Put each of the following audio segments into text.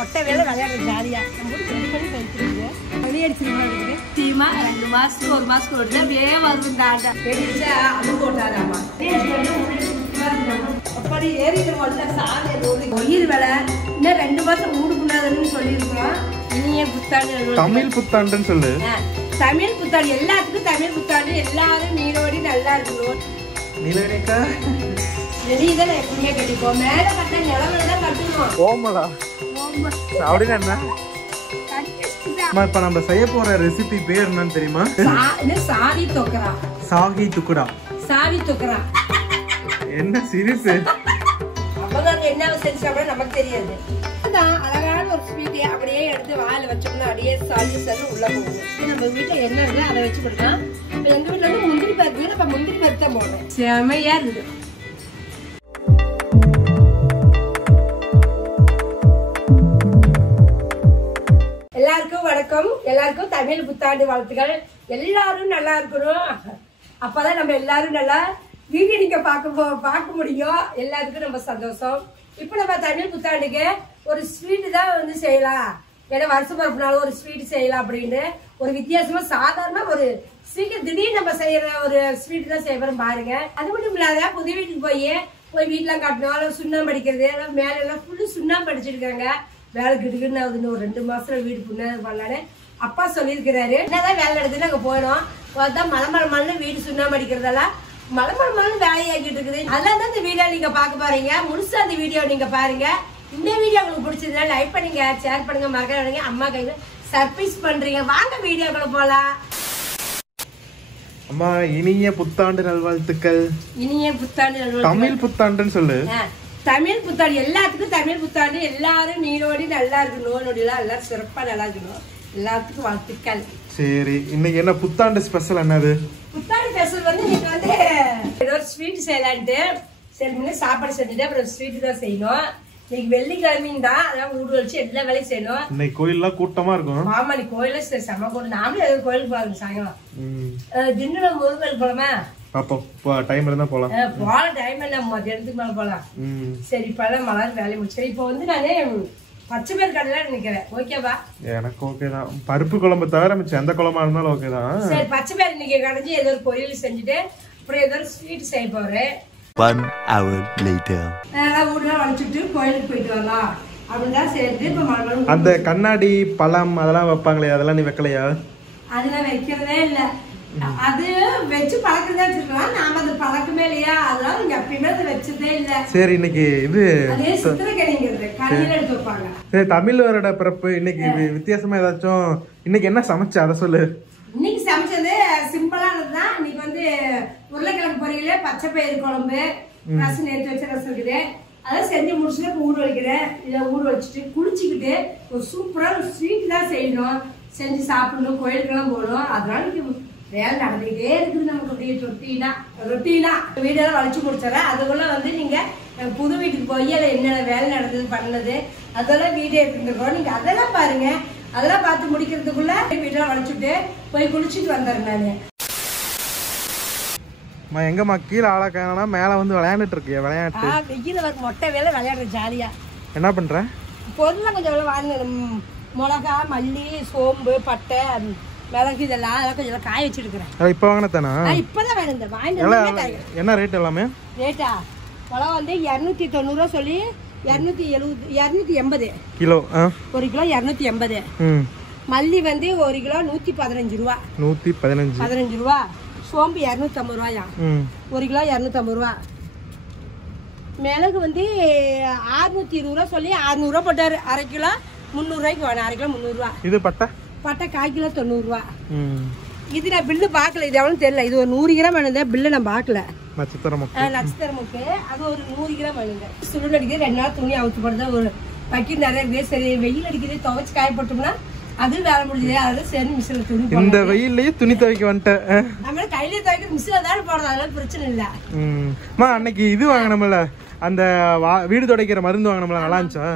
மொட்டை வேலை விளையாடுற ஜாலியா வெளியடிச்சிருக்கோம் தீமா 2 மாசத்துக்கு 1 மாசத்துக்கு ஒரு அப்படியே வரும் இந்த ஆட்டை வெடிச்சா அது போட்டாராமா அப்படி ஏறிட்டு வரல சாலை உயிர் வேலை இன்னும் 2 மாசம் மூடுக்குள்ளாதுன்னு சொல்லியிருக்கிறோம். இனிய புத்தாண்டு தமிழ் புத்தாண்டுன்னு சொல்லு. தமிழ் புத்தாண்டு எல்லாத்துக்கும் தமிழ் புத்தாண்டு எல்லாரும் நீரோடி நல்லா இருக்கணும். நீலவேணிக்கா வெளியதான் எப்பவுமே கட்டிப்போம். மேல கட்ட நிலவுலதான் கட்டணும். ஓமலா அப்படின்னு என்ன இப்ப நம்ம செய்ய போற ரெசிபி பேர் என்னன்னு தெரியுமா? சாவி தொக்கரா. சாகி துக்குடா. சாவி தொக்கரா என்ன சிரிப்பு? அப்பதான் என்ன செஞ்சு சாப்பிட நமக்கு தெரியாது. அழகான ஒரு ஸ்வீட் அப்படியே எடுத்து வாயில வச்சோம்னா அப்படியே சாலி சாலி உள்ள போகும். நம்ம வீட்டுல என்ன இருக்கு அதை வச்சு கொடுக்கலாம். எங்க வீட்டுல வந்து முந்திரி பருப்பு நம்ம முந்திரி பருப்பு தான் போடுறோம். செமையா இருக்குது. எல்லாருக்கும் வணக்கம். எல்லாருக்கும் தமிழ் புத்தாண்டு வாழ்த்துக்கள். எல்லாரும் நல்லா இருக்கணும். அப்பதான் நம்ம எல்லாரும் நல்லா வீடியோ நீங்க பார்க்க முடியும். எல்லாருக்கும் ரொம்ப சந்தோஷம். இப்ப நம்ம தமிழ் புத்தாண்டுக்கு ஒரு ஸ்வீட் தான் வந்து செய்யலாம். ஏன்னா வருஷம் பரப்புனாலும் ஒரு ஸ்வீட் செய்யலாம் அப்படின்னு ஒரு வித்தியாசமா சாதாரண ஒரு ஸ்வீட் திடீர்னு நம்ம செய்யற ஒரு ஸ்வீட் தான் செய்யறோம் பாருங்க. அது மட்டும் இல்லாத புது வீட்டுக்கு போய் வீட்டுலாம் காட்டணும், சுண்ணாம்பு அடிக்கிறது, மேல எல்லாம் ஃபுல்லு சுண்ணாம்பு அடிச்சிருக்காங்க. வேலை கிட்டுக்குன்னு ஆகுதுன்னு ஒரு 2 மாசத்துல வீடு புண்ணாது பண்ணலான்னு அப்பா சொல்லியிருக்கிறாரு. என்னதான் வேலை எடுத்துன்னு அங்க போயிடும். அதான் மலை வீடு சுண்ணாம்பு அடிக்கிறதெல்லாம் மலை வேலையாக்கிட்டு இருக்குது. அதெல்லாம் தான் இந்த வீடியோ நீங்க பார்க்க பாருங்க. முழுசா அந்த வீடியோ நீங்க பாருங்க. இந்த வீடியோ உங்களுக்கு பிடிச்சதுன்னா லைக் பண்ணுங்க, ஷேர் பண்ணுங்க, மறக்காதீங்க. அம்மா கையில சர்ப்ரைஸ் பண்றீங்க. வாங்க வீடியோக்குள்ள போலாம். அம்மா இனிய புத்தாண்டு நல்வாழ்த்துக்கள். இனிய புத்தாண்டு நல்வாழ்த்துக்கள். தமிழ் புத்தாண்டுன்னு சொல்லு. தமிழ் புத்தாண்டு எல்லாத்துக்கும் தமிழ் புத்தாண்டு எல்லாரும் நீரோடி நல்லா இருக்கணும். நோடிலாம் எல்லாரும் சிறப்பா நல்லா இருக்கணும். எல்லாத்துக்கும் வாழ்த்துக்கள். சரி, இன்னைக்கு என்ன புத்தாண்டு ஸ்பெஷல்? என்னது புத்தாண்டு ஸ்பெஷல் வந்து நீங்க வந்து ஏதோ ஸ்வீட் செய்யலான்ட்டு சரி முன்னே சாப்பாடு செஞ்சுட்டு அப்புறம் ஸ்வீட் தான் செய்யணும். இன்னைக்கு வெள்ளிக்கிழமையும் தான், அதான் ஊடு வச்சு எல்லா வேலையும் செய்யணும். இன்னைக்கு கோயில்லாம் கூட்டமா இருக்கும். ஆமா, நீ கோயில செம்ம கூட்டம். நாமளும் ஏதோ கோயிலுக்கு போகலாம் சாயங்காலம். திண்டுல முருகல் போலாமா? டைம் இருந்தா போலாம். போல டைம் என்ன மதியானத்துக்கு மேல போலாம். சரி இப்ப மலர் வேலையை முடிச்சு இப்ப வந்து நானே பச்சை பேர் கடலாம் நினைக்கிறேன். ஓகேவா? எனக்கு ஓகே தான். பருப்பு குழம்பு தவிர மிச்சம் எந்த குழம்பா இருந்தாலும் ஓகே தான். சரி பச்சை பேர் இன்னைக்கு கடைஞ்சி ஏதோ ஒரு பொரியல் செஞ்சுட்டு அப்புறம் ஏதோ ஒரு ஸ்வீட் செய்ய போறேன். 1 hour later. ஊர்லாம் வளைச்சிட்டு கோயிலுக்கு போயிட்டு வரலாம் அப்படின்தான் சேர்த்து இப்ப மழை அந்த கண்ணாடி பழம் அதெல்லாம் வைப்பாங்களே, அதெல்லாம் நீ வைக்கலையா? அதெல்லாம் வைக்கிறதே இல்ல. அது வச்சு பழக்கதான் வச்சிருக்கலாம். நாம அது பழக்கமே இல்லையா, அதனால நீங்க எப்பயுமே அதை வச்சதே இல்ல. சரி, இன்னைக்கு இது சித்திரக்கணிங்கிறது கடையில எடுத்து வைப்பாங்க. சரி, தமிழ் வருட பிறப்பு. இன்னைக்கு வித்தியாசமா ஏதாச்சும் இன்னைக்கு என்ன சமைச்ச அதை சொல்லு. இன்னைக்கு சமைச்சது சிம்பிளானதுதான். இன்னைக்கு வந்து உருளைக்கிழங்கு பொரியல், பச்சை பயிறு குழம்பு, ரசம் நேற்று வச்ச ரசம் இருக்குது. அதான் செஞ்சு முடிச்சுட்டு இப்ப ஊற வைக்கிறேன். இதை ஊற வச்சுட்டு குளிச்சுக்கிட்டு ஒரு சூப்பரா ஒரு ஸ்வீட் தான் செய்யணும். செஞ்சு சாப்பிடணும், கோயிலுக்கெல்லாம் போகணும். அதனால இன்னைக்கு வேலை நடந்துகிட்டே இருக்குது நமக்கு. அப்படியே ரொட்டீனா வீடெல்லாம் வளைச்சு முடிச்சிடறேன். அதுக்குள்ள வந்து நீங்க புது வீட்டுக்கு போய் அதை என்னென்ன வேலை நடந்தது பண்ணது அதெல்லாம் வீடியோ எடுத்துருக்கோம். நீங்க அதெல்லாம் பாருங்க. அதெல்லாம் பார்த்து முடிக்கிறதுக்குள்ள வீடெல்லாம் வளைச்சுட்டு போய் குளிச்சுட்டு வந்துடுறேன் நானு. எங்கம்மா கீழே ஆளாக்கானா மேல வந்து விளையாண்டுட்டு இருக்கியா? விளையாட்டு வெயில வர மொட்டை வேலை விளையாடுற ஜாலியா. என்ன பண்ற? பொருள்லாம் கொஞ்சம் வாங்க. மிளகா, மல்லி, சோம்பு, பட்டை, மிளகு இதெல்லாம் கொஞ்சம் காய வச்சிருக்கிறேன். இப்ப வாங்கினதானா? இப்பதான் வேணும். என்ன ரேட் எல்லாமே? ரேட்டா மிளகா வந்து 290 ரூபா சொல்லி 280 கிலோ. 1 கிலோ 280. மல்லி வந்து 1 கிலோ 115 ரூபா. 115 ரூபா. சோம்பு 250 ரூபாயா. 1 கிலோ 250 ரூபா. மிளகு வந்து 620 ரூபா சொல்லி 600 ரூபா போட்டாரு. 1/2 கிலோ 300 ரூபாய்க்கு வேணும். 1/2 கிலோ 300 ரூபா. இது பட்டை 1 கிலோ 90 ரூபா. இது நான் பில்லு பாக்கல. இது எவ்வளவு தெரியல. இது ஒரு 100 கிராம் வேணுங்க. பில்லு நான் பாக்கல. நட்சத்திரமுக்கு அது ஒரு 100 கிராம் வேணுங்க. சுருள் அடிக்கிறது 2 நாள் துணி அவுத்து போடுறதா ஒரு பக்கெட் நிறைய இருக்குது. சரி வெயில் அடிக்கிறது துவைச்சு காய போட்டோம்னா அது வேலை முடிஞ்சது. அதனால சரி மிஷின்ல துணி இந்த வெயில்லயே துணி துவைக்க வந்துட்டேன். நம்ம கையிலேயே துவைக்க மிஷின்ல தானே போடுறது. அதனால பிரச்சனை இல்ல. அன்னைக்கு இது வாங்கினோம்ல, அந்த வீடு துடைக்கிற மருந்து வாங்கினோம்ல, நல்லா இருந்துச்சா?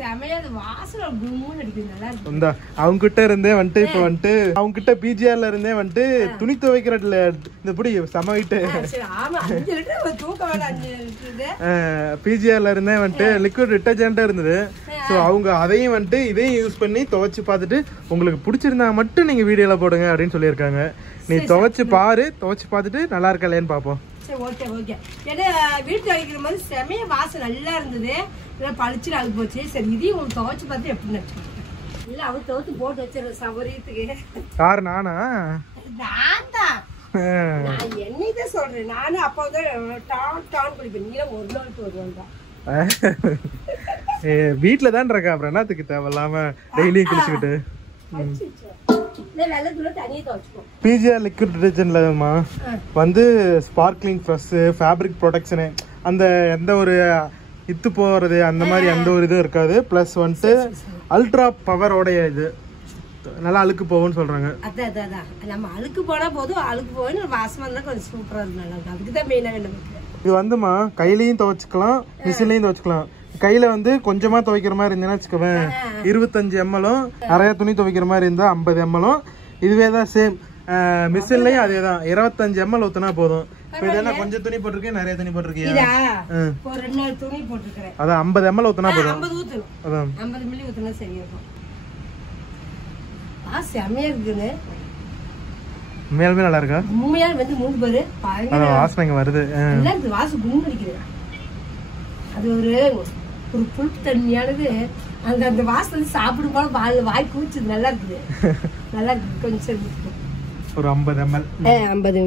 செமையா அது வாசனை கும்முன்னு அடிக்குது, நல்லா இருக்கு. இந்த அவங்க கிட்ட இருந்தே வந்துட்டு இப்ப வந்துட்டு அவங்க கிட்ட பிஜிஆர்ல இருந்தே வந்துட்டு துணி துவைக்கிறதுல இந்த புடி செம வெயிட். சரி, ஆமா 5 லிட்டர் தூக்க வேண்டாம். 5 லிட்டர் பிஜிஆர்ல இருந்தே வந்துட்டு லிக்விட் டிட்டர்ஜென்ட்டா இருந்தது. ஸோ அவங்க அதையும் வந்துட்டு இதையும் யூஸ் பண்ணி துவைச்சு பார்த்துட்டு உங்களுக்கு பிடிச்சிருந்தா மட்டும் நீங்க வீடியோல போடுங்க அப்படின்னு சொல்லியிருக்காங்க. நீ துவைச்சு பாரு, துவைச்சு பார்த்துட்டு நல்லா இருக்கா இல்லையான்னு பார்ப்போம். சரி, ஓகே ஓகே. ஏன்னா வீட்டில் அடிக்கிற மாதிரி செமைய வாசனை நல்லா இருந்தது, நல்லா பளிச்சுன்னு அழுக்கு போச்சு. சரி, இதையும் உங்களுக்கு துவைச்சு பார்த்து எப்படி நினச்சிருக்கேன். இல்லை, அவர் துவைச்சு போட்டு வச்சிருந்த சௌகரியத்துக்கு. யார் நானா? நான் தான், நான் என்னைதான் சொல்றேன். நானும் அப்போ வந்து டான் குடிப்பேன். நீங்களும் ஒரு நாளுக்கு வருவான் தான். வீட்டுல தான் இருக்கா, அப்புறம் என்னத்துக்கு தேவையில்லாம டெய்லியும் குளிச்சுக்கிட்டு. பிஜிஆர் லிக்விட் டிட்டர்ஜென்ட்லமா வந்து ஸ்பார்க்லிங் ஃப்ரெஷ், ஃபேப்ரிக் ப்ரொடெக்ஷனு, அந்த எந்த ஒரு இத்து போறது அந்த மாதிரி எந்த ஒரு இதுவும் இருக்காது. பிளஸ் வந்துட்டு அல்ட்ரா பவரோடைய இது நல்லா அழுக்கு போகும்னு சொல்றாங்க. அதான் நம்ம அழுக்கு போனா போதும், அழுக்கு போகணும் வாசமா இருந்தா கொஞ்சம் சூப்பரா இருக்கும், நல்லா இருக்கும். அதுக்கு தான் மெயினா வேணும். இது வந்துமா கையிலையும் துவைச்சிக்கலாம், மிஷின்லையும் துவைச்சிக்கலாம். கையில வந்து கொஞ்சமா துவைக்கிற மாதிரி இருந்தேன்னா வச்சுக்கவேன் 25 ml, நிறைய துணி துவைக்கிற மாதிரி இருந்தா 50 ml. இதுவே தான் சேம் மிஷின்லயும் அதே தான் 25 ml ஊத்தினா போதும். இப்போ இதெல்லாம் கொஞ்சம் துணி போட்டிருக்கேன், நிறைய துணி போட்டிருக்கேன். ஒரு 2 துணி போட்டிருக்கேன், அதான் 50 ml ஊத்தினா போதும். 50 ஊத்தணும், அதான் 50 மில்லி ஊத்தினா சரியா இருக்கும். செமையா இருக்குது, உண்மையாலுமே நல்லா இருக்கா? உண்மையால வந்து மூணு பேரு வாசனைங்க வருது, நல்லா இருக்கு, வாசம் குண்டு அடிக்குது. அது ஒரு புல் தண்ணியானது, அந்த வாசனை சாப்பிடும் போல வாய் கூச்சுது, நல்லா இருக்குது. நல்லா இருக்கு. கொஞ்சம் சரி, ஒரு 50 ml. 50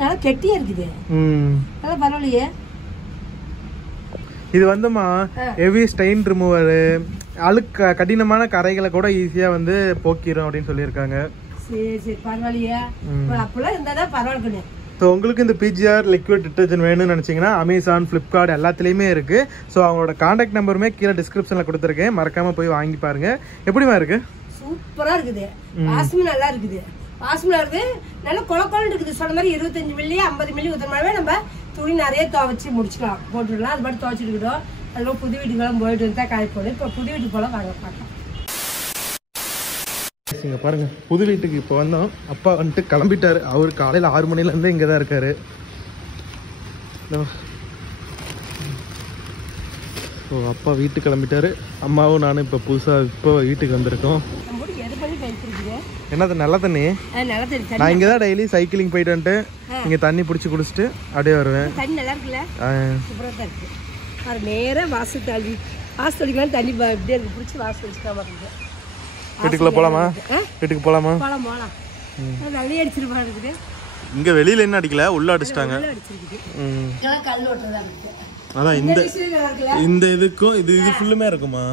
நல்லா கெட்டியா இருக்குது, நல்லா பரவாயில்லையே. இது வந்துமா ஹெவி ஸ்டெயின் ரிமூவர், அழுக்கு கடினமான கரைகளை கூட ஈஸியா வந்து போக்கிரும் அப்படின்னு சொல்லியிருக்காங்க. சரி சரி, பரவாயில்லையே. அப்பெல்லாம் இருந்தாதான் பரவாயில்ல. ஸோ உங்களுக்கு இந்த பிஜிஆர் லிக்விட் டிட்டர்ஜென்ட் வேணும்னு நினச்சிங்கன்னா அமேசான், ஃப்ளிப்கார்ட் எல்லாத்துலேயுமே இருக்குது. ஸோ அவங்களோட காண்டாக்ட் நம்பருமே கீழே டிஸ்கிரிப்ஷனில் கொடுத்துருக்கேன், மறக்காமல் போய் வாங்கி பாருங்கள். எப்படிமா இருக்குது? சூப்பராக இருக்குது, வாசமும் நல்லா இருக்குது. வாசமாக இருக்குது, நல்லா குழக்கொழன்னு இருக்குது. சொன்ன மாதிரி 25 மில்லி 50 மில்லி ஊற்றுறமாவே நம்ம துணி நிறைய துவைச்சி முடிச்சுக்கலாம், போட்டுடலாம். அது மாதிரி துவைச்சிட்டு இருக்கட்டும். அதுக்கப்புறம் புது வீட்டுக்கெல்லாம் போயிட்டு வந்து தான் காய போடும். இப்போ புது வீட்டுக்கு போல வாங்க பார்க்கலாம். இங்க பாருங்க, புது வீட்டுக்கு இப்போ வந்தோம். அப்பா வந்துட்டு கிளம்பிட்டாரு. அவர் காலையில் 6 மணிலேருந்து இங்கே தான் இருக்காரு. ஸோ அப்பா வீட்டுக்கு கிளம்பிட்டாரு. அம்மாவும் நானும் இப்போ புதுசாக இப்போ வீட்டுக்கு வந்திருக்கோம். என்னது நல்ல தண்ணி? நான் இங்கே தான் டெய்லி சைக்கிளிங் போயிட்டு வந்துட்டு இங்கே தண்ணி பிடிச்சி குடிச்சிட்டு அப்படியே வருவேன். தண்ணி நல்லா இருக்குல்ல, சூப்பராக தான் இருக்கு. அது நேராக வாசல் தள்ளி வாசல் தண்ணி அப்படியே பிடிச்சி வாசல் வச்சுக்காம இருக்குது. வீட்டுக்குள்ள போலாமா? வீட்டுக்கு போலாமா? போலாம் போலாம். வெளியே அடிச்சிருப்பா இருக்குது. இங்க வெளியில என்ன அடிக்கல, உள்ள அடிச்சிட்டாங்க. கல் ஓட்டுறதா இருக்கு. அதான் இந்த இதுக்கும் இது ஃபுல்லுமே இருக்குமா?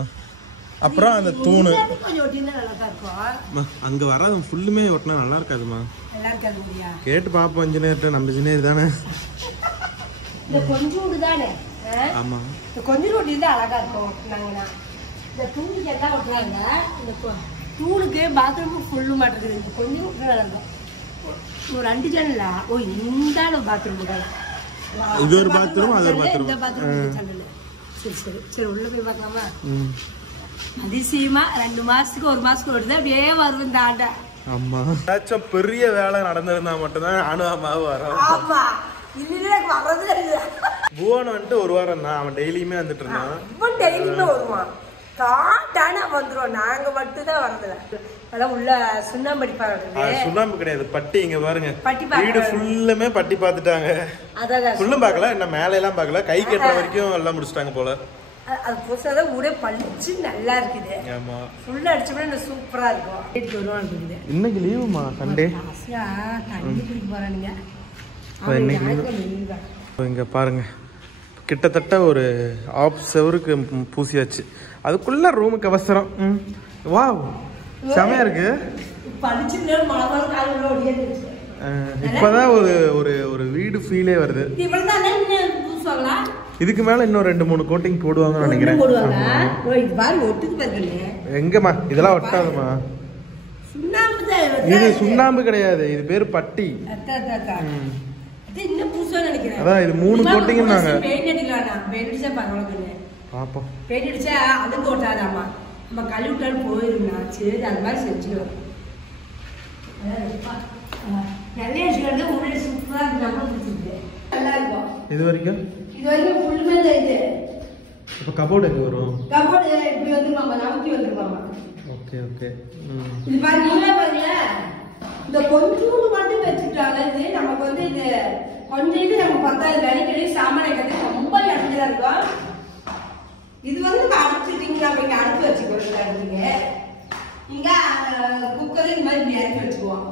அப்புறம் அந்த தூணு கொஞ்சம் ஒட்டினா நல்லா தான் இருக்கும். அங்க வராது, ஃபுல்லுமே ஒட்டினா நல்லா இருக்காதுமா. நல்லா இருக்காது முடியா? கேட்டு பாப்போம் இன்ஜினியர்ட்ட. நம்ம இன்ஜினியர் தானே. இந்த கொஞ்சோண்டு தானே. ஆமா, இந்த கொஞ்சம் ஒட்டி இருந்தா அழகா இருக்கும். ஒட்டினாங்கன்னா இந்த தூணுக்கு எல்லாம் ஒட்டுறாங்க. இந்த தூணுக்கு பாத்ரூமுக்கு ஃபுல்லு மாட்டிருக்குது. இந்த கொஞ்சம் ஒட்டுனா நல்லா இருக்கும். ஒரு 2 ஜன்னலா? ஓ, இந்த பாத்ரூம் தான். இது ஒரு பாத்ரூம், அது ஒரு பாத்ரூம். இந்த பாத்ரூம் ஜன்னல். சரி சரி சரி, உள்ள போய் பார்க்கலாமா? அதிசயமா 2 மாசத்துக்கு 1 மாசத்துக்கு வருது, அப்படியே வருவேன் இந்த ஆண்டை. ஆமா, ஏதாச்சும் பெரிய வேலை நடந்திருந்தா மட்டும்தான் நானும் அம்மாவும் வரோம். ஆமா, இல்லைன்னா வர்றதே இல்லை. புவன் வந்துட்டு 1 வாரம் தான், அவன் டெய்லியுமே வந்துட்டு இருந்தான். அவன் டெய்லியுமே வருவான், தானா வந்துருவோம். நாங்க மட்டும் தான் வரதில்ல. அதெல்லாம் உள்ள சுண்ணாம்பு அடிப்பாங்க. சுண்ணாம்பு கிடையாது, பட்டி. இங்க பாருங்க, பட்டி வீடு ஃபுல்லுமே பட்டி பார்த்துட்டாங்க. அதான் ஃபுல்லும் பார்க்கல, என்ன மேல எல்லாம் பார்க்கல, கை கட்டுற வரைக்கும் எல்லாம் முடிச்சிட்டாங்க போல. அது புதுசாதான் ஊரே பளிச்சு நல்லா இருக்குது. ஆமா, ஃபுல்லா அடிச்சோம்னா சூப்பரா இருக்கும். வீட்டுக்கு வருவான் இருக்குது. இன்னைக்கு லீவுமா, சண்டே. தண்ணி குடிக்க போறானுங்க. இங்க பாருங்க, கிட்டத்தட்ட ஒரு 1/2 செவருக்கு பூசியாச்சு. அதுக்குள்ள ரூமுக்கு அவசரம். வாவ், செமையா இருக்கு. இப்பதான் ஒரு வீடு ஃபீலே வருது. இதுக்கு மேல இன்னும் 2-3 கோட்டிங் போடுவாங்கன்னு நினைக்கிறேன். எங்கம்மா இதெல்லாம் ஒட்டாதுமா. சுண்ணாம்பு இது சுண்ணாம்பு கிடையாது, இது பேரு பட்டி. அது இன்னும் புதுசா நினைக்கிறேன். அதான் இது 3 கோட்டிங்னாங்க. பெயிண்ட் அடிக்கலாம். பெயிண்ட் அடிச்சா பரவாயில்லை. பாப்போம். பெயிண்ட் அடிச்சா அது போட்டாதாமா. நம்ம கழுவி விட்டாலும் போயிருந்தா. சரி அது மாதிரி செஞ்சுடுவோம். நிறைய அடிச்சுக்கிறது முன்னாடி சூப்பரா இருக்கு. நம்ம பிடிச்சிருக்கு. நல்லா இருக்கும். இது வரைக்கும் ஃபுல்லுமே இது. இப்போ கபோர்டு எங்க வரும்? கபோர்டு இப்படி வந்துருவாங்க. நமக்கு வந்துருவாங்க. Okay okay. இது பாருங்க பாருங்க. இந்த கொஞ்சோண்டு மட்டும் வச்சுட்டாங்க. இது நமக்கு வந்து இது கொஞ்சம் இது நம்ம பத்தாது வேலைக்கு சாமான் கட்டி ரொம்ப இடத்துல இருக்கும். இது வந்து அடைச்சிட்டீங்க. நம்ம இங்க அடைச்சு வச்சுக்கோங்க. இங்க குக்கர் இந்த மாதிரி இறக்கி வச்சுக்குவோம்.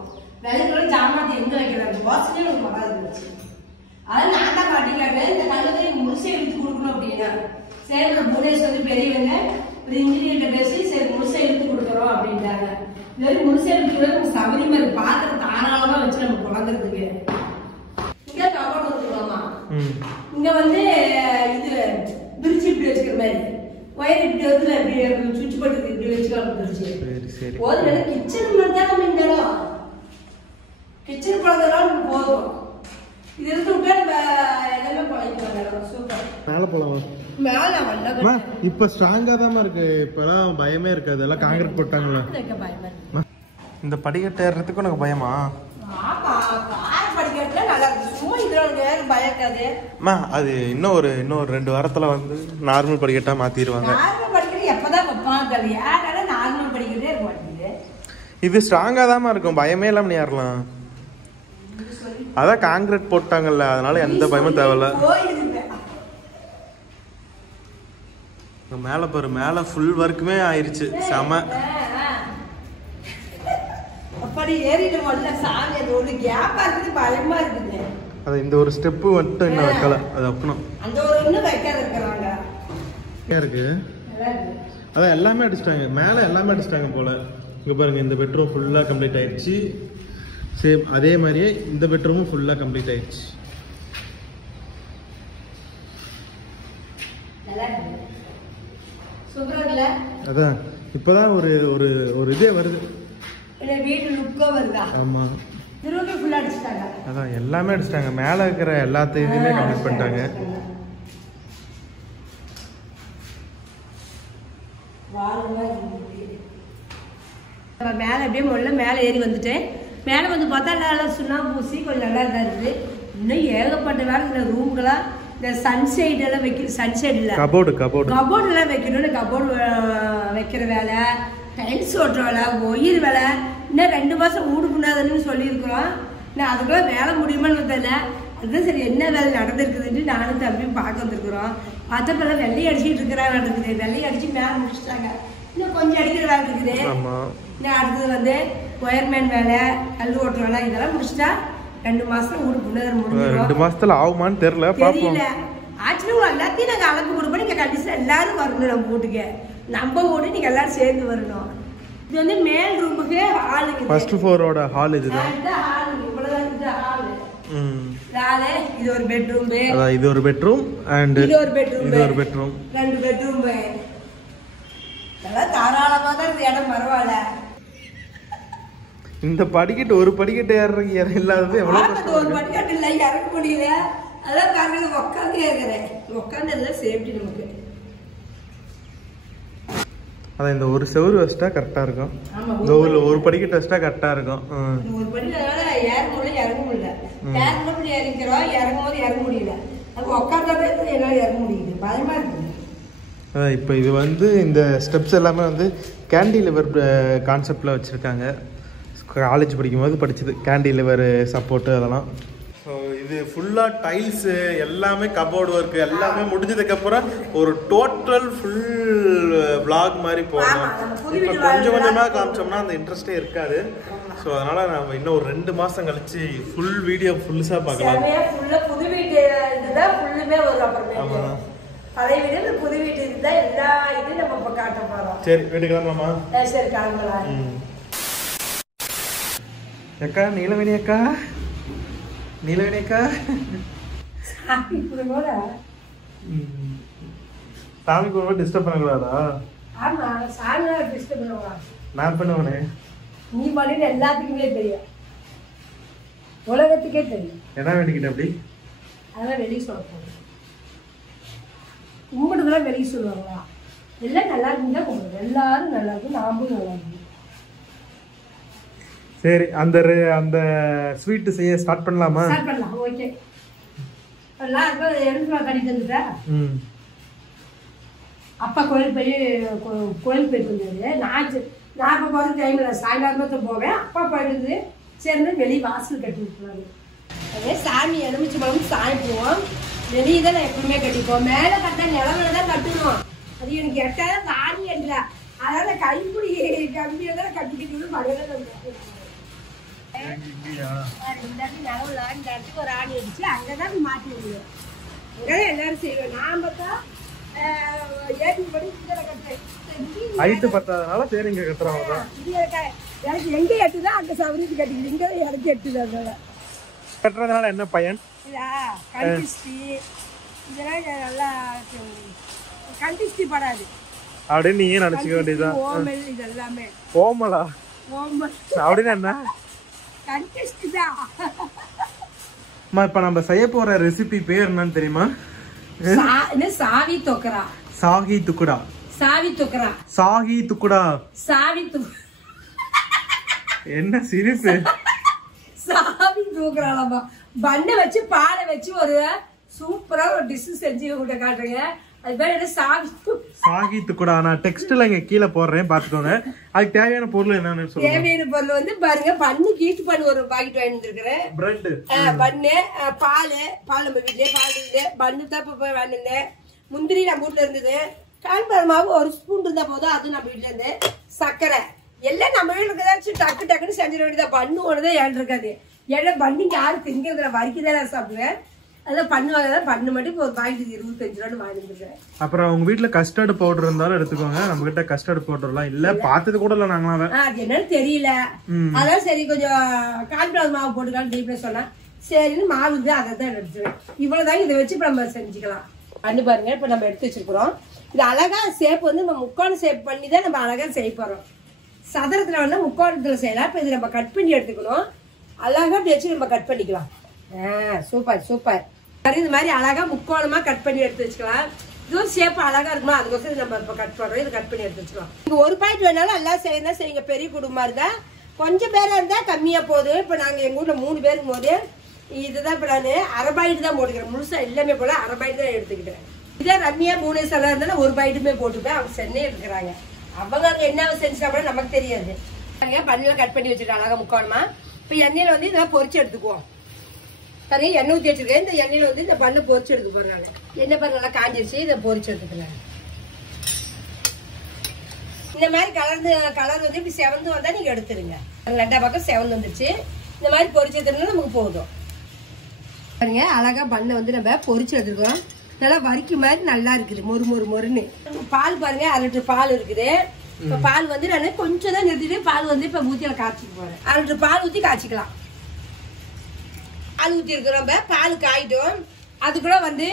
வெள்ளத்துல ஜாமான் எங்க வைக்கிறாங்க வாசலே ஒரு மகாது வச்சு அதை நான் தான் காட்டிக்காங்க. இந்த கல்லுக்கு முழுசை எடுத்து கொடுக்கணும் அப்படின்னா சரி புவனேஸ்வர் வந்து பெரியவங்க ஒரு இன்ஜினியர்கிட்ட பேசி சரி முழுசை எடுத்து கொடுக்குறோம் அப்படின்ட்டாங்க. இந்த மாதிரி முழுசை எடுத்துக்கிறது சௌகரியமா இருக்கு. பாத்திரம் தாராளமா வச்சு நம்ம குழந்தைறதுக்கு. இங்க கபோர்டு வச்சுக்கலாமா? இங்க வந்து இது பிரிச்சு இப்படி வச்சுக்கிற மாதிரி ஒயர் இப்படி வந்து இப்படி சுவிட்ச் போட்டு இப்படி வச்சுக்கலாம். பிரிச்சு போதும். கிச்சன் மாதிரி தான் நம்ம இந்த இடம் கிச்சன் குழந்தைலாம் போதும். இது இருந்து விட்டா நம்ம எல்லாமே பழகிக்கலாம். சூப்பர். மேலே போகலாம். மேலே வரல. இப்போ ஸ்ட்ராங்காக தான் இருக்கு. இப்போலாம் பயமே இருக்காது. எல்லாம் காங்கிரீட் போட்டாங்களா? இந்த படிக்கட்டு ஏறுறதுக்கு உனக்கு பயமா? ஆமா கார் படிக்கட்டுல நல்லா இருக்கு. சும்மா இதுல பயம் இருக்காது. அது இன்னும் ஒரு 2 வாரத்துல வந்து நார்மல் படிக்கட்டா மாத்திடுவாங்க. நார்மல் படிக்கட்டு எப்பதான் வைப்பாங்க? யாரால நார்மல் படிக்கட்டே இருக்க மாட்டேங்குது. இது ஸ்ட்ராங்கா தான் இருக்கும். பயமே இல்லாம நீ ஏறலாம். அதான் காங்கிரீட் போட்டாங்கல்ல, அதனால எந்த பயமும் தேவையில்ல. மேல பாரு, மேல ஃபுல் ஒர்க்குமே ஆயிருச்சு. செம. அப்படி ஏறிட்டு வரல சாமி. அது ஒரு கேப்பா இருக்குது. பயமா இருக்குது. அது இந்த ஒரு ஸ்டெப் மட்டும் இன்னும் வைக்கல. அது வைக்கணும். அந்த ஒரு இன்னும் வைக்காத இருக்கிறாங்க. இருக்கு. அதான் எல்லாமே அடிச்சிட்டாங்க. மேல எல்லாமே அடிச்சிட்டாங்க போல. இங்க பாருங்க, இந்த பெட்ரூம் ஃபுல்லா கம்ப்ளீட் ஆயிடுச்சு. சேம் அதே மாதிரியே இந்த பெட்ரூமும் ஃபுல்லா கம்ப்ளீட் ஆயிடுச்சு. அதான் இப்பதான் ஒரு ஒரு ஒரு இதே வருது. வீடு லுக்கா வருதா? ஆமா. திரும்ப ஃபுல்லா அடிச்சிட்டாங்க. அதான் எல்லாமே அடிச்சிட்டாங்க. மேல இருக்கிற எல்லாத்தையுமே கம்ப்ளீட் பண்ணிட்டாங்க. மேல அப்படியே முதல்ல மேல ஏறி வந்துட்டேன். மேல வந்து பார்த்தா நல்லா சுண்ணாம்பு பூசி கொஞ்சம் நல்லா தான் இருக்குது. இன்னும் ஏகப்பட்ட வேலை. இந்த ரூம்கெல்லாம் இந்த சன்சைட் எல்லாம் வைக்கிற சன்சைட் இல்லை கபோர்டு எல்லாம் வைக்கணும்னு கபோர்டு வைக்கிற வேலை, டைல்ஸ் ஓட்டுற வேலை, ஒயிர் வேலை. இன்னும் 2 மாசம் ஊடு பண்ணாதுன்னு சொல்லியிருக்கிறோம். நான் அதுக்குள்ள வேலை முடியுமான்னு தெரியல. அதுதான் சரி என்ன வேலை நடந்திருக்குதுன்ட்டு நானும் தம்பியும் பார்க்க வந்துருக்குறோம். பார்த்தப்பெல்லாம் வெள்ளையை அடிச்சுட்டு இருக்கிறாங்க நடக்குது. வெள்ளையை அடிச்சு மேலே முடிச்சுட்டாங்க. இன்னும் கொஞ்சம் அடிக்கிற வேலை இருக்குது. இன்னும் அடுத்தது வந்து ஒயர்மேன் வேலை, கல் ஓட்டுற வேலை இதெல்லாம் முடிச்சுட்டா 2 மாசத்துல ஊடு புண்ணதர் முடிஞ்சிடும். 2 மாசத்துல ஆகுமான்னு தெரியல. ஆக்சுவலி எல்லாத்தையும் நாங்கள் அளவுக்கு கொடுப்போம். நீங்கள் கண்டிப்பாக எல்லாரும் வரணும் நம்ம வீட்டுக்கு. நம்ம வீட்டு நீங்கள் எல்லாரும் சேர்ந்து வரணும். இது வந்து மேல் ரூமுக்கு ஹால். ஃபர்ஸ்ட் ஃப்ளோரோட ஹால் இதுதான். ஹால் இவ்வளவுதான் ஹால். ஹால் இது ஒரு பெட்ரூம். அதான் இது ஒரு பெட்ரூம் அண்ட் இது ஒரு பெட்ரூம். இது ஒரு பெட்ரூம். 2 பெட்ரூம். நல்லா தாராளமா தான் இந்த இடம் பரவாயில்ல. இந்த படிக்கட்டு ஒரு படிக்கட்டு ஏறதுக்கு இல்லாதது எவ்வளவு கஷ்டம். ஒரு படிக்கட்டு இல்லை இறக்க முடியல. அதான் பாருங்க உட்காந்து இருக்கிறேன். உட்காந்து எல்லாம் சேஃப்டி நமக்கு. அதான் இந்த ஒரு செவுரு வச்சிட்டா கரெக்டா இருக்கும். இந்த ஒரு படிக்கட்டு வச்சிட்டா கரெக்டா இருக்கும். ஒரு படிக்கட்டு ஏற முடியல இறங்க முடியல. ஏறணும் இறங்கிறோம். இறங்கும் போது இறங்க முடியல. அது உட்காந்தாவே என்னால இறங்க முடியுது. பயமா இருக்குது. இப்போ இது வந்து இந்த ஸ்டெப்ஸ் எல்லாமே வந்து கேண்டிலிவர் கான்செப்டில் வச்சுருக்காங்க. காலேஜ் படிக்கும்போது படித்தது கேண்டிலிவர் சப்போர்ட்டு அதெல்லாம். ஸோ இது ஃபுல்லாக டைல்ஸு எல்லாமே கபோர்டு ஒர்க்கு எல்லாமே முடிஞ்சதுக்கப்புறம் ஒரு டோட்டல் ஃபுல் விளாக் மாதிரி போகணும். இப்போ கொஞ்சம் கொஞ்சமாக காமிச்சோம்னா அந்த இன்ட்ரெஸ்டே இருக்காது. ஸோ அதனால் நம்ம இன்னும் ஒரு 2 மாதம் கழிச்சு ஃபுல் வீடியோ ஃபுல்ஸாக பார்க்கலாம். புது வீட்டு இதுதான் ஃபுல்லுமே வரும். அப்புறமே ஆமாம், பழைய வீடு புது வீட்டு இதுதான் எல்லா இதுவும் நம்ம இப்போ காட்ட போகிறோம். சரி வீட்டு கிளம்பலாமா? சரி கிளம்பலாம். அக்கா நீலவேணி அக்கா, நீலவேணி அக்கா சாமி கூட டிஸ்டர்ப் பண்ணக்கூடாதா? ஆமா சாமி டிஸ்டர்ப் பண்ணுவா. நான் பண்ணுவேனே. நீ பண்ணிட்டு எல்லாத்துக்குமே தெரியும். உலகத்துக்கே தெரியும். என்ன வேண்டிக்கிட்ட அப்படி? அதெல்லாம் வெளியே சொல்ல போகிறேன். கும்பிடுறதுலாம் வெளியே சொல்லுவாங்களா? எல்லாம் நல்லா இருக்குன்னு தான் கும்பிடுறோம். எல்லாரும் நல்லா இருக்கும், நாமும் நல்லா இருக்கும். சரி, அந்த ஸ்வீட் செய்ய ஸ்டார்ட் பண்ணலாமா? ஸ்டார்ட் பண்ணலாம். ஓகே. எல்லாம் இருக்கும். எடுத்து கட்டிட்டு வந்துட்டா அப்பா கோயில் போயிட்டு வந்தாரு. நான் இப்போ போகிற டைமில் சாயங்காலமாக போவேன். அப்பா போயிட்டு சேர்ந்து வெளியே வாசல் கட்டி விட்டுருவாங்க. அதே சாமி எலுமிச்சு பழம் சாமி போவோம். வெளியே தான் நான் எப்பவுமே கட்டிப்போம். மேலே கட்டா நிலவில தான் கட்டணும். அது எனக்கு எட்டாத சாமி எட்டல. அதனால கைப்பிடி கம்பியை தான் கட்டிக்கிட்டு மழையில நிலவுல இந்த இடத்துக்கு ஒரு ஆணி அடிச்சு அங்கதான் மாட்டி விடுவோம். அங்கதான் எல்லாரும் செய்வோம். நான் பார்த்தா ஹைட்டு பத்தாதனால சரி இங்க கட்டுறவங்க எனக்கு எங்க எட்டுதா அங்க சவரிட்டு கட்டிக்கிது. இங்க எனக்கு எட்டுது. அதனால கட்டுறதுனால என்ன பயன்? கண்டிஸ்டி இதெல்லாம் நல்லா கண்டிஸ்டி படாது அப்படின்னு நீயே நினைச்சுக்க வேண்டியதுதான். ஓமல் இது எல்லாமே ஓமலா? ஓமல் அப்படின்னு என்ன? கண்டிஸ்டி தான். இப்ப நம்ம செய்ய போற ரெசிபி பேர் என்னன்னு தெரியுமா? சாவி தொக்கரா. சாகி துக்குடா. சாவி தொக்கரா. சாகி துக்குடா. சாவி என்ன சிரிப்பு? சாவி தூக்குறாளாமா. பண்ணை வச்சு பாலை வச்சு ஒரு சூப்பரா ஒரு டிஷ் செஞ்சு உங்கள்கிட்ட காட்டுறேங்க. அது பேர் என்ன? சாகி துக்குடா. நான் டெக்ஸ்ட்ல இங்க கீழே போடுறேன், பாத்துக்கோங்க. அதுக்கு தேவையான பொருள் என்னன்னு சொல்லுங்க. தேவையான பொருள் வந்து பாருங்க, பண்ணு கீட்டு பண்ணு ஒரு பாக்கெட் வாங்கிட்டு இருக்கிறேன். பிரெட், பண்ணு, பால் நம்ம வீட்லயே பால் இருக்குது. பண்ணு தான் இப்ப போய் வாங்கினேன். முந்திரி நம்ம வீட்டுல இருந்தது. கான்ஃபிளவர் மாவு ஒரு ஸ்பூன் இருந்தா போதும், அதுவும் நம்ம வீட்டுல இருந்து. சர்க்கரை எல்லாம் நம்ம வீட்டுல இருக்கதாச்சும் டக்கு டக்குன்னு செஞ்சிட வேண்டியதா. பண்ணு ஒண்ணுதான் ஏன் இருக்காது. ஏன்னா பண்ணிக்கு யாரும் திங்கிறதுல வரைக்குதான் நான் சாப்பிடுவேன். அதெல்லாம் பண்ணுவாங்க. பண்ணு மட்டும் ஒரு பாக்கெட் 25 ரூபான்னு வாங்கிருக்கேன். அப்புறம் உங்க வீட்டுல கஸ்டர்ட் பவுடர் இருந்தாலும் எடுத்துக்கோங்க. நம்ம கிட்ட கஸ்டர்ட் பவுடர் எல்லாம் இல்ல, பார்த்தது கூட இல்ல நாங்களாவே. அது என்னன்னு தெரியல. அதான் சரி கொஞ்சம் கான்ஃபிளவர் மாவு போட்டுக்கலாம் டீப்ல சொன்னா சரின்னு மாவு இது அதை தான் எடுத்துருவேன். இவ்வளவுதாங்க. இதை வச்சு இப்ப நம்ம செஞ்சுக்கலாம். பண்ணு பாருங்க, இப்ப நம்ம எடுத்து வச்சிருக்கிறோம். இது அழகா ஷேப் வந்து நம்ம முக்கோண ஷேப் பண்ணி தான் நம்ம அழகா செய்ய போறோம். சதுரத்துல வந்து முக்கோணத்துல செய்யலாம். இப்ப இது நம்ம கட் பண்ணி எடுத்துக்கணும். அழகா வச்சு நம்ம கட் பண்ணிக்கலாம். Super super. இது மாதிரி அழகா முக்கோணமா கட் பண்ணி எடுத்து வச்சுக்கலாம். இதுவும் ஷேப் அழகா இருக்குமா, அதுக்கோசரம் நம்ம இப்ப கட் பண்றோம். இதை கட் பண்ணி எடுத்து வச்சுக்கலாம். இங்க ஒரு பாக்கெட் வேணாலும் எல்லாம் செய்யணும் செய்யுங்க. பெரிய குடும்பமா இருந்தா, கொஞ்சம் பேரா இருந்தா கம்மியா போகுது. இப்ப நாங்க எங்க ஊர்ல 3 பேருக்கு போது இதுதான் இப்ப நான் அரை பாக்கெட் தான் போட்டுக்கிறேன். முழுசா எல்லாமே போல அரை பாக்கெட் தான் எடுத்துக்கிட்டேன். இதே ரம்மியா 3 சலம் இருந்தாலும் ஒரு பாக்கெட்டுமே போட்டுப்பேன். அவங்க சென்னையில் இருக்கிறாங்க. அவங்க அங்க என்ன செஞ்சுட்டாங்கன்னா நமக்கு தெரியாது. பண்ணல கட் பண்ணி வச்சுட்டு அழகா முக்கோணமா. இப்ப எண்ணெயில வந்து இதெல்லாம் பொரிச்சு எடுத்துக்குவோம். பாருங்க, எண்ணெய் ஊற்றி வச்சிருக்கேன். இந்த எண்ணெயில வந்து இந்த பண்ணை பொரிச்சு எடுத்து போறாங்க. எண்ணெய் பாருங்க நல்லா காஞ்சிருச்சு. இதை பொரிச்சு எடுத்துக்கலாம். இந்த மாதிரி கலர் வந்து இப்படி செவந்து வந்தா நீங்க எடுத்துருங்க. 2 பக்கம் செவந்து வந்துருச்சு. இந்த மாதிரி பொரிச்சு எடுத்துருந்தா நமக்கு போதும். பாருங்க, அழகா பண்ணை வந்து நம்ம பொரிச்சு எடுத்துருக்கோம். நல்லா வரிக்கு மாதிரி நல்லா இருக்குது, மொறுன்னு. பால் பாருங்க, 1 லிட்டர் பால் இருக்குது. இப்ப பால் வந்து நான் கொஞ்சம் தான் நிறுத்திட்டு பால் வந்து இப்ப ஊத்தியில காய்ச்சிட்டு போறேன். 1 லிட்டர் பால் ஊத்தி காய்ச்சிக்கலாம். பால் ஊற்றி இருக்கிறோம். பால் காயிட்டும். அது கூட வந்து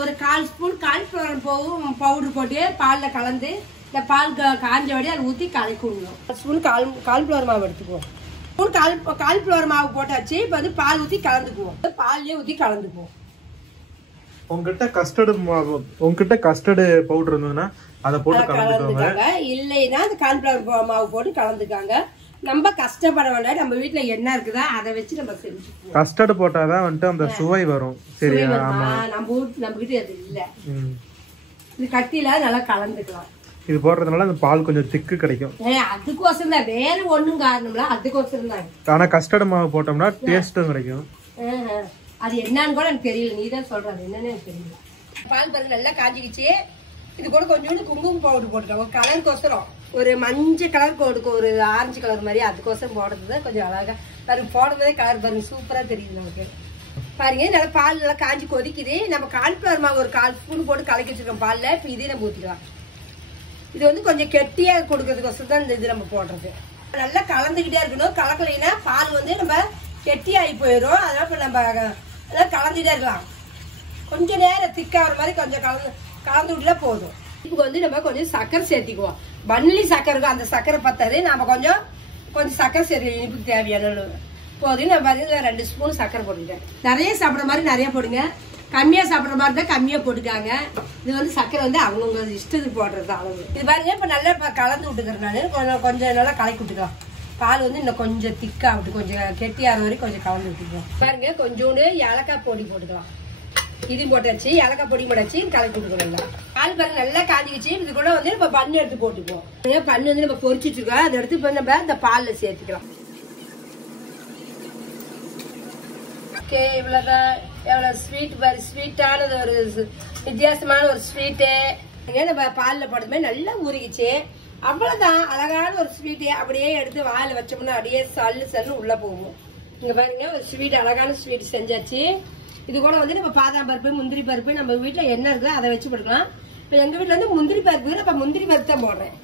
ஒரு 1/4 ஸ்பூன் கான்ஃபிளவர் பவுடர் போட்டு பாலில் கலந்து இந்த பால் காஞ்சபடி அதை ஊற்றி கலக்கி விடணும். 1 ஸ்பூன் கான்ஃபிளவர் மாவு எடுத்துக்குவோம். கான்ஃபிளவர் மாவு போட்டாச்சு. இப்போ வந்து பால் ஊற்றி கலந்துக்குவோம். பால்லேயே ஊற்றி கலந்துக்குவோம். உங்ககிட்ட கஸ்டர்டு பவுடர் இருந்ததுன்னா அதை போட்டு கலந்துக்கோங்க. இல்லைன்னா அந்த கான்ஃபிளவர் மாவு போட்டு கலந்துக்காங்க. நம்ம கஷ்டப்பட வேண்டாம். நம்ம வீட்டுல என்ன இருக்குதா அதை வச்சு நம்ம செஞ்சுக்குவோம். கஸ்டர்ட் போட்டாதான் வந்துட்டு அந்த சுவை வரும். சரியா? நம்ம கிட்ட அது இல்ல. இது கட்டில நல்லா கலந்துக்கலாம். இது போடுறதுனால அந்த பால் கொஞ்சம் திக்கு கிடைக்கும். அதுக்கோசரம் தான், வேற ஒண்ணும் காரணம்ல. அதுக்கோசரம் தான். ஆனா கஸ்டர்ட் மாவு போட்டோம்னா டேஸ்டும் கிடைக்கும். அது என்னன்னு கூட எனக்கு தெரியல. நீ தான் சொல்றது என்னன்னு எனக்கு தெரியல. பால் பாருங்க நல்லா காஞ்சிக்கிச்சு. இது கூட கொஞ்சோண்டு குங்குமம் பவுடர் போட்டுட்டோம். ஒரு கலருக்கோசரம், ஒரு மஞ்சள் கலர் கொடுக்க, ஒரு ஆரஞ்சு கலர் மாதிரி, அதுக்கோசரம் போடுறது கொஞ்சம் அழகா பாருங்க. போடுறதே கலர் பாருங்க, சூப்பரா தெரியுது நமக்கு. பாருங்க, நல்லா பால் நல்லா காஞ்சி கொதிக்குது. நம்ம கான்ஃபிளவர் மாவு ஒரு 1/4 ஸ்பூன் போட்டு கலக்கி வச்சிருக்கோம் பால்ல. இப்ப இதே நம்ம ஊத்திக்கலாம். இது வந்து கொஞ்சம் கெட்டியா கொடுக்கறதுக்கோசரம் தான் இந்த இது நம்ம போடுறது. நல்லா கலந்துகிட்டே இருக்கணும். கலக்கலைன்னா பால் வந்து நம்ம கெட்டியாகி போயிடும். அதனால இப்ப நம்ம நல்லா கலந்துகிட்டே இருக்கலாம். கொஞ்ச நேரம் திக்காகிற மாதிரி கொஞ்சம் கலந்து விட்டுல போதும். இப்போ வந்து நம்ம கொஞ்சம் சர்க்கரை சேர்த்திக்குவோம். பன்னி சர்க்கரை இருக்கும், அந்த சர்க்கரை பத்தாது. நம்ம கொஞ்சம் சர்க்கரை சேர்த்து இனிப்புக்கு தேவையான போதும். நான் பாத்தீங்கன்னா 2 ஸ்பூன் சர்க்கரை போட்டுக்கிட்டேன். நிறைய சாப்பிட்ற மாதிரி நிறைய போடுங்க, கம்மியா சாப்பிட்ற மாதிரி தான் கம்மியா போட்டுக்காங்க. இது வந்து சர்க்கரை வந்து அவங்கவுங்க இஷ்டத்துக்கு போடுறது அளவு. இது பாருங்க இப்ப நல்லா கலந்து விட்டுக்கிறேன். நான் கொஞ்சம் நல்லா கலக்கி விட்டுக்கலாம். பால் வந்து இன்னும் கொஞ்சம் திக்கா விட்டு கொஞ்சம் கெட்டியாகிற வரைக்கும் கொஞ்சம் கலந்து விட்டுக்கலாம். பாருங்க கொஞ்சோண்டு ஏலக்காய் பொடி போட்டுக்கலாம். இது போட்டாச்சு, ஏலக்காய் பொடி போட்டாச்சு, கலக்கி விட்டுக்கலாம். பால் பாருங்க நல்லா காஞ்சிக்கிச்சு. இது கூட வந்து நம்ம பண்ணு எடுத்து போட்டுக்குவோம். பண்ணு வந்து நம்ம பொரிச்சு வச்சிருக்கோம், அதை எடுத்து இப்ப நம்ம இந்த பால்ல சேர்த்துக்கலாம். ஓகே, இவ்வளவுதான். எவ்வளவு ஸ்வீட் பாரு, ஸ்வீட்டானது ஒரு வித்தியாசமான ஒரு ஸ்வீட்டு. நம்ம பால்ல போட்டதுமே நல்லா ஊறிக்கிச்சு. அவ்வளவுதான், அழகான ஒரு ஸ்வீட்டு. அப்படியே எடுத்து வாயில வச்சோம்னா அப்படியே சல்லு சல்லு உள்ள போகும். இங்க பாருங்க ஒரு ஸ்வீட், அழகான ஸ்வீட் செஞ்சாச்சு. இது கூட வந்து நம்ம பாதாம் பருப்பு, முந்திரி பருப்பு, நம்ம வீட்டுல என்ன இருக்குதோ அதை வச்சு போட்டுக்கலாம். இப்ப எங்க வீட்டுல வந்து முந்திரி பருப்பு, அப்ப முந்திரி பருப்பு தான் போடுறேன்.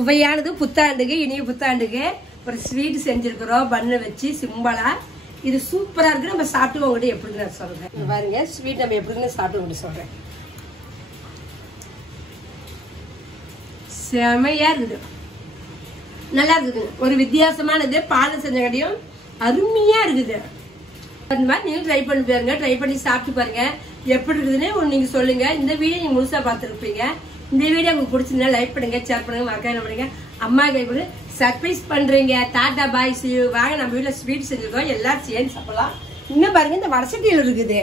சுவையானது புத்தாண்டுக்கு, இனிய புத்தாண்டுக்கு ஒரு ஸ்வீட் செஞ்சிருக்கிறோம் பண்ணு வச்சு சிம்பிளா. இது சூப்பரா இருக்கு. நம்ம சாப்பிட்டு உங்ககிட்ட எப்படி நான் சொல்றேன். பாருங்க ஸ்வீட் நம்ம எப்படின்னு சாப்பிட்டு உங்ககிட்ட சொல்றேன். செமையா இருக்குது, நல்லா இருக்குது. ஒரு வித்தியாசமானது, பால் செஞ்ச அருமையா இருக்குது. அந்த மாதிரி நீங்க ட்ரை பண்ணி பாருங்க. ட்ரை பண்ணி சாப்பிட்டு பாருங்க எப்படி இருக்குதுன்னு நீங்க சொல்லுங்க. இந்த வீடியோ நீங்க முழுசா பார்த்துருப்பீங்க. இந்த வீடியோ உங்களுக்கு பிடிச்சிருந்தா லைக் பண்ணுங்க, ஷேர் பண்ணுங்க, மறக்காம பண்ணுங்க. அம்மா கை கூட சர்ப்ரைஸ் பண்றீங்க. டாடா பாய், see you. வாங்க நம்ம வீட்டுல ஸ்வீட் செஞ்சிருக்கோம், எல்லாரும் சேர்ந்து சாப்பிடலாம். இன்னும் பாருங்க இந்த வடசட்டியில் இருக்குது.